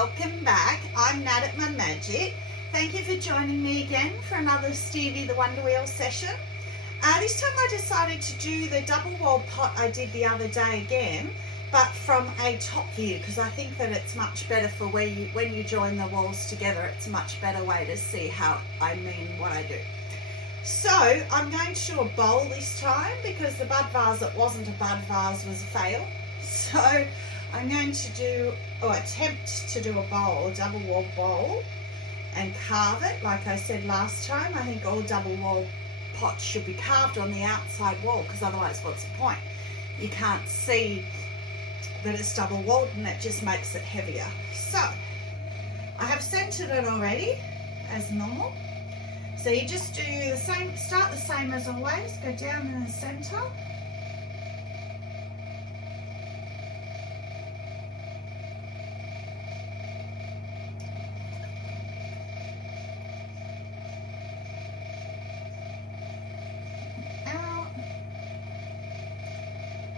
welcome back. I'm Nat at My Magic. Thank you for joining me again for another Stevie the Wonder Wheel session. This time I decided to do the double wall pot I did the other day again, but from a top view, because I think that it's much better for when you join the walls together. It's a much better way to see how I mean what I do. So I'm going to do a bowl this time because the bud vase that wasn't a bud vase was a fail. So I'm going to do, or attempt to do a bowl, a double wall bowl, and carve it. Like I said last time, I think all double wall pots should be carved on the outside wall, because otherwise what's the point? You can't see that it's double walled and it just makes it heavier. So I have centered it already as normal. So you just do the same, start the same as always, go down in the center.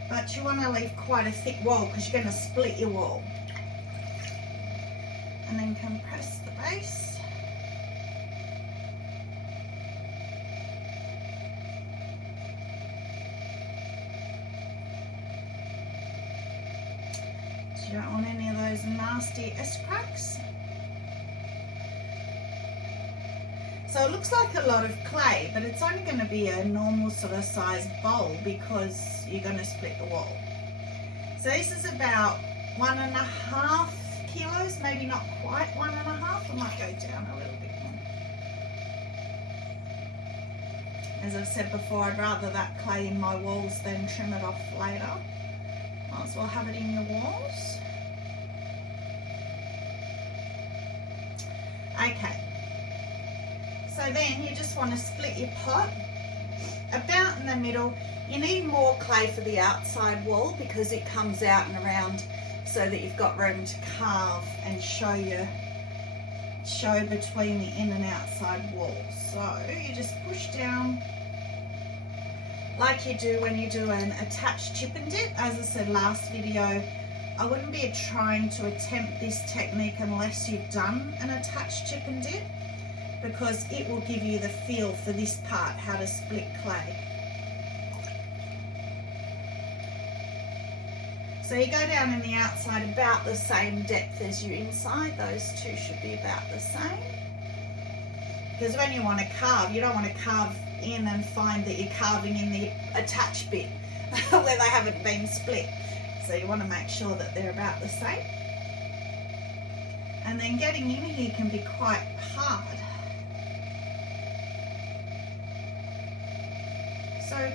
But you want to leave quite a thick wall because you're going to split your wall. And then compress the base. So you don't want any of those nasty S-cracks. So it looks like a lot of clay, but it's only going to be a normal sort of size bowl because you're going to split the wall. So this is about 1.5 kilos, maybe not quite 1.5. I might go down a little bit more. As I've said before, I'd rather that clay in my walls than trim it off later. Might as well have it in your walls. Okay. So then you just want to split your pot about in the middle. You need more clay for the outside wall because it comes out and around so that you've got room to carve and show between the in and outside walls. So you just push down like you do when you do an attached chip and dip. As I said last video, I wouldn't be trying to attempt this technique unless you've done an attached chip and dip, because it will give you the feel for this part, how to split clay. So you go down in the outside about the same depth as your inside. Those two should be about the same. Because when you want to carve, you don't want to carve in and find that you're carving in the attached bit where they haven't been split. So you want to make sure that they're about the same. And then getting in here can be quite hard. So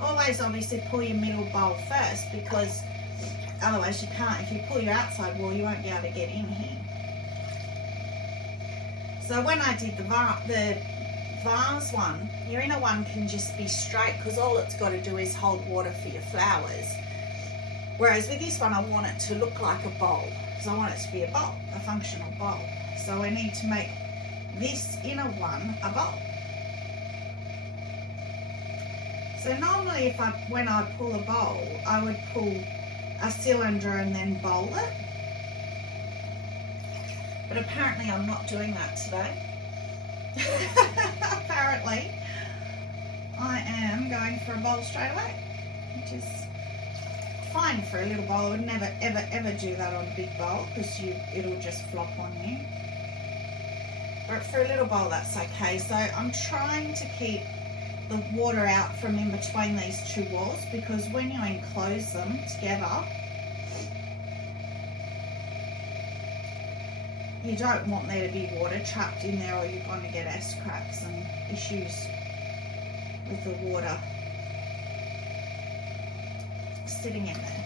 always obviously pull your middle bowl first, because otherwise you can't. If you pull your outside wall, you won't be able to get in here. So when I did the vase one, your inner one can just be straight because all it's got to do is hold water for your flowers. Whereas with this one, I want it to look like a bowl, because I want it to be a bowl, a functional bowl. So I need to make this inner one a bowl. So normally when I pull a bowl, I would pull a cylinder and then bowl it. But apparently I'm not doing that today. Apparently I am going for a bowl straight away, which is fine for a little bowl. I would never ever do that on a big bowl because it'll just flop on you. But for a little bowl, that's okay. So I'm trying to keep the water out from in between these two walls, because when you enclose them together, you don't want there to be water trapped in there, or you're going to get S-cracks and issues with the water sitting in there.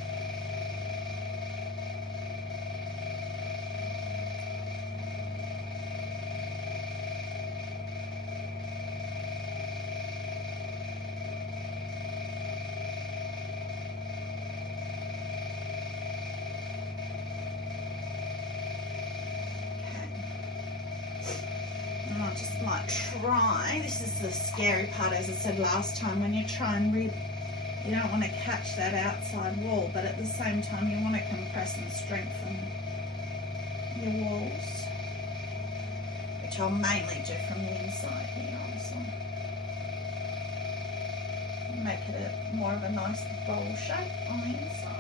I just might try, this is the scary part, as I said last time, when you try and rib, you don't want to catch that outside wall, but at the same time you want to compress and strengthen your walls, which I'll mainly do from the inside here on this one. Make it a more of a nice bowl shape on the inside.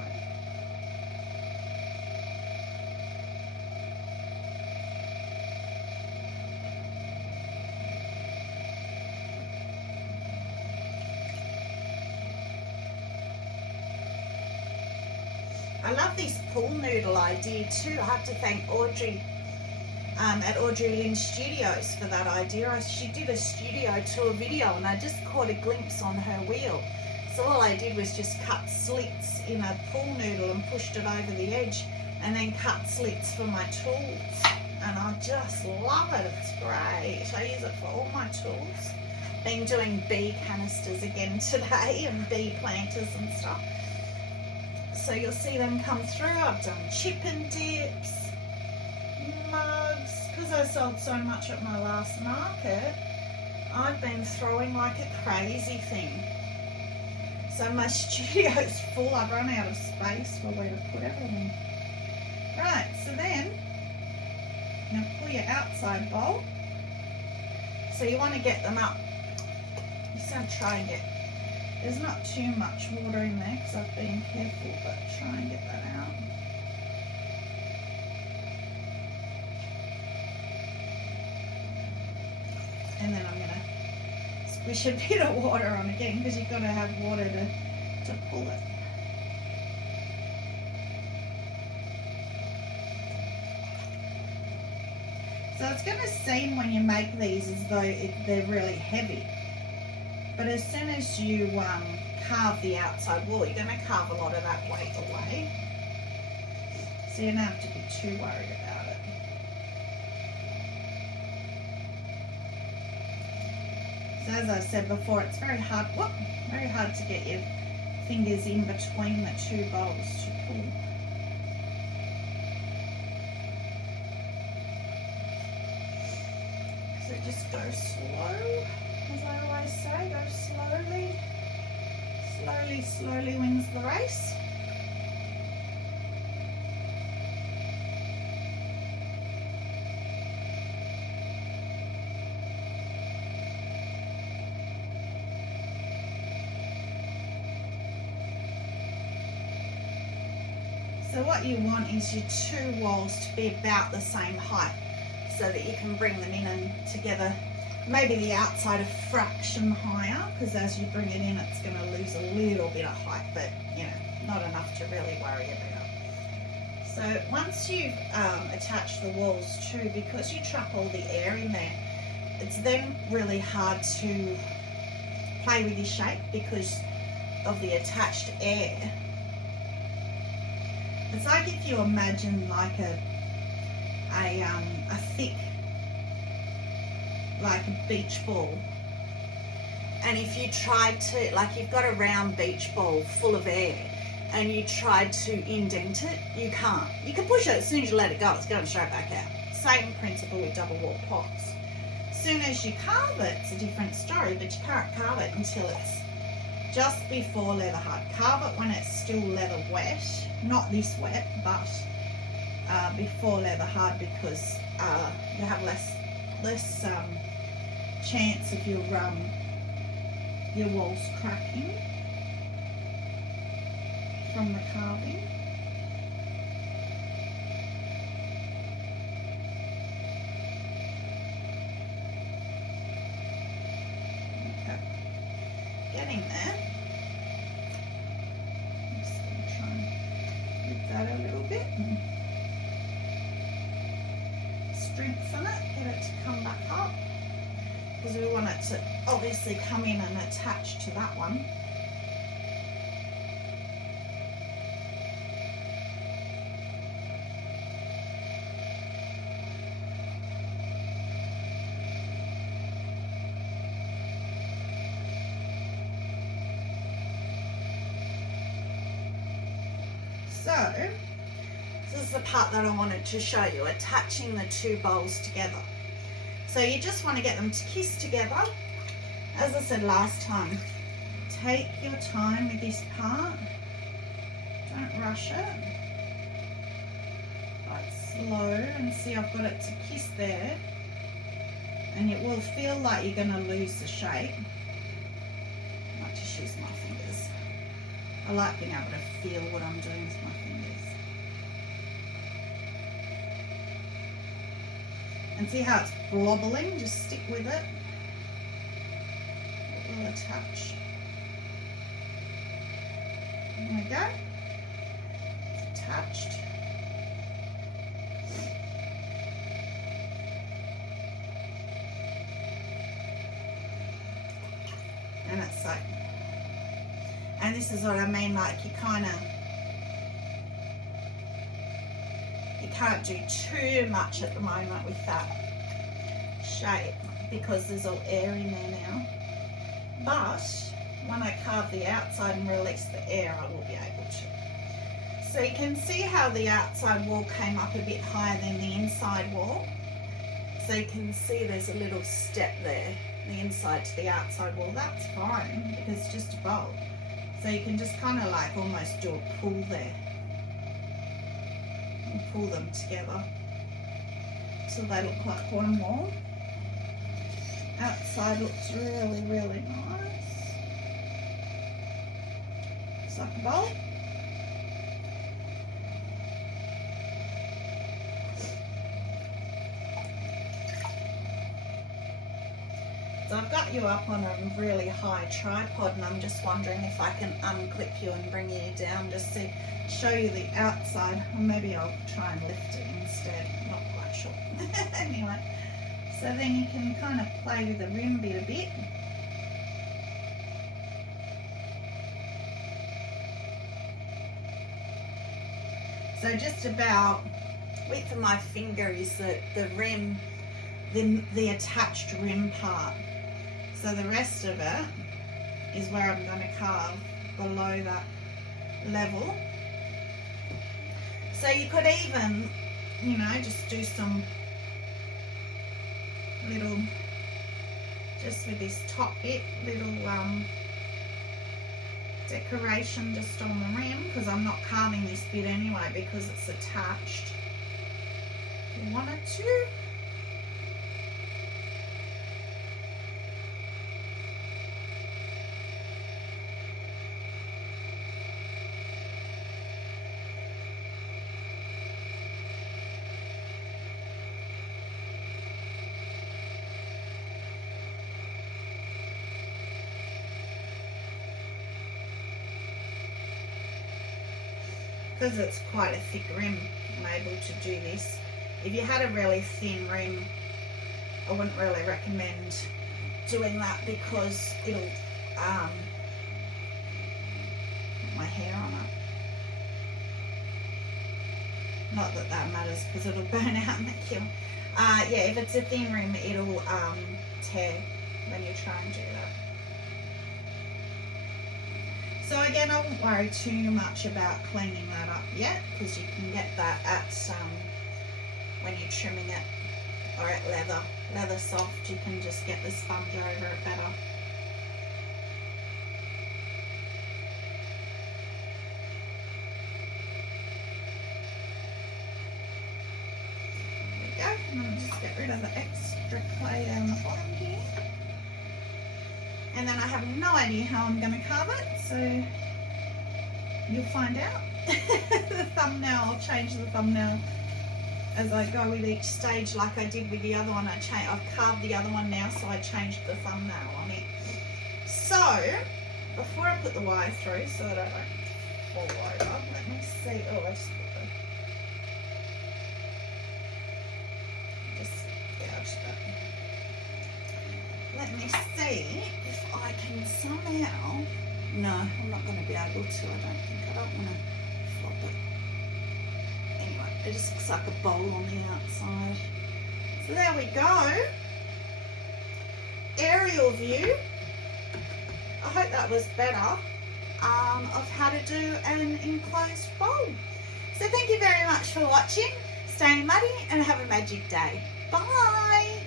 I love this pool noodle idea too. I have to thank Audrey at Audrey Lynn Studios for that idea. She did a studio tour video and I just caught a glimpse on her wheel. So all I did was just cut slits in a pool noodle and pushed it over the edge and then cut slits for my tools. And I just love it. It's great. I use it for all my tools. Been doing bee canisters again today and bee planters and stuff. So you'll see them come through. I've done chip and dips, mugs, because I sold so much at my last market. I've been throwing like a crazy thing. So my studio's full. I've run out of space for where to put everything. Right, so then now pull your outside bowl. So you want to get them up. Just going to try and get, there's not too much water in there because I've been careful, but try and get that out. And then I'm going to squish a bit of water on again because you've got to have water to pull it. So it's going to seem when you make these as though they're really heavy. But as soon as you carve the outside wall, you're going to carve a lot of that weight away. So you don't have to be too worried about it. So as I said before, it's very hard to get your fingers in between the two bowls to pull. So just go slow. As I always say, go slowly. Slowly, slowly wins the race. So what you want is your two walls to be about the same height so that you can bring them in and together. Maybe the outside a fraction higher, because as you bring it in it's going to lose a little bit of height, but you know, not enough to really worry about. So once you've attached the walls too, because you trap all the air in there, it's then really hard to play with your shape because of the attached air. It's like if you imagine like a thick, like a beach ball, and if you tried to, like you've got a round beach ball full of air and you tried to indent it, you can't. You can push it, as soon as you let it go, it's going straight back out. Same principle with double wall pots. As soon as you carve it, it's a different story, but you can't carve it until it's just before leather hard. Carve it when it's still leather wet, not this wet, but before leather hard, because you have less chance of your walls cracking from the carving. Okay, getting there. I'm just going to try and lift that a little bit and strengthen it, get it to come back up, because we want it to obviously come in and attach to that one. So this is the part that I wanted to show you, attaching the two bowls together. So you just want to get them to kiss together. As I said last time, take your time with this part. Don't rush it. Quite slow and see I've got it to kiss there, and it will feel like you're going to lose the shape. I like to just use my fingers. I like being able to feel what I'm doing with my fingers. And see how it's blobbling? Just stick with it. It will attach. There we go. It's attached. And it's like, and this is what I mean, like you can't do too much at the moment with that shape because there's all air in there now. But when I carve the outside and release the air, I will be able to. So you can see how the outside wall came up a bit higher than the inside wall. So you can see there's a little step there, the inside to the outside wall. That's fine because it's just a bowl. So you can just kind of like almost do a pull there. And pull them together so they look like one wall. Outside looks really, really nice. It's like a bowl. So I've got you up on a really high tripod and I'm just wondering if I can unclip you and bring you down just to show you the outside. Or maybe I'll try and lift it instead. Not quite sure. Anyway, so then you can kind of play with the rim bit a bit. So just about width of my finger is the rim, the attached rim part. So the rest of it is where I'm going to carve below that level. So you could even, you know, just do some little, just with this top bit, little decoration just on the rim, because I'm not carving this bit anyway because it's attached. If you wanted to. Because it's quite a thick rim, I'm able to do this. If you had a really thin rim, I wouldn't really recommend doing that because it'll put my hair on it. Not that that matters because it'll burn out in the kiln. Yeah, if it's a thin rim, it'll tear when you try and do that. So again, I won't worry too much about cleaning that up yet because you can get that at when you're trimming it, or at leather soft, you can just get the sponge over it better. There we go, and I'll just get rid of the extra clay down the bottom here. And then I have no idea how I'm going to carve it, so you'll find out. The thumbnail, I'll change the thumbnail as I go with each stage like I did with the other one. I've carved the other one now, so I changed the thumbnail on it. So, before I put the wire through so that I don't fall over, let me see. Oh, I just put the... Just gouged that. Let me see if I can somehow... No, I'm not going to be able to, I don't think. I don't want to flop it. Anyway, it just looks like a bowl on the outside. So there we go. Aerial view. I hope that was better of how to do an enclosed bowl. So thank you very much for watching. Stay muddy and have a magic day. Bye.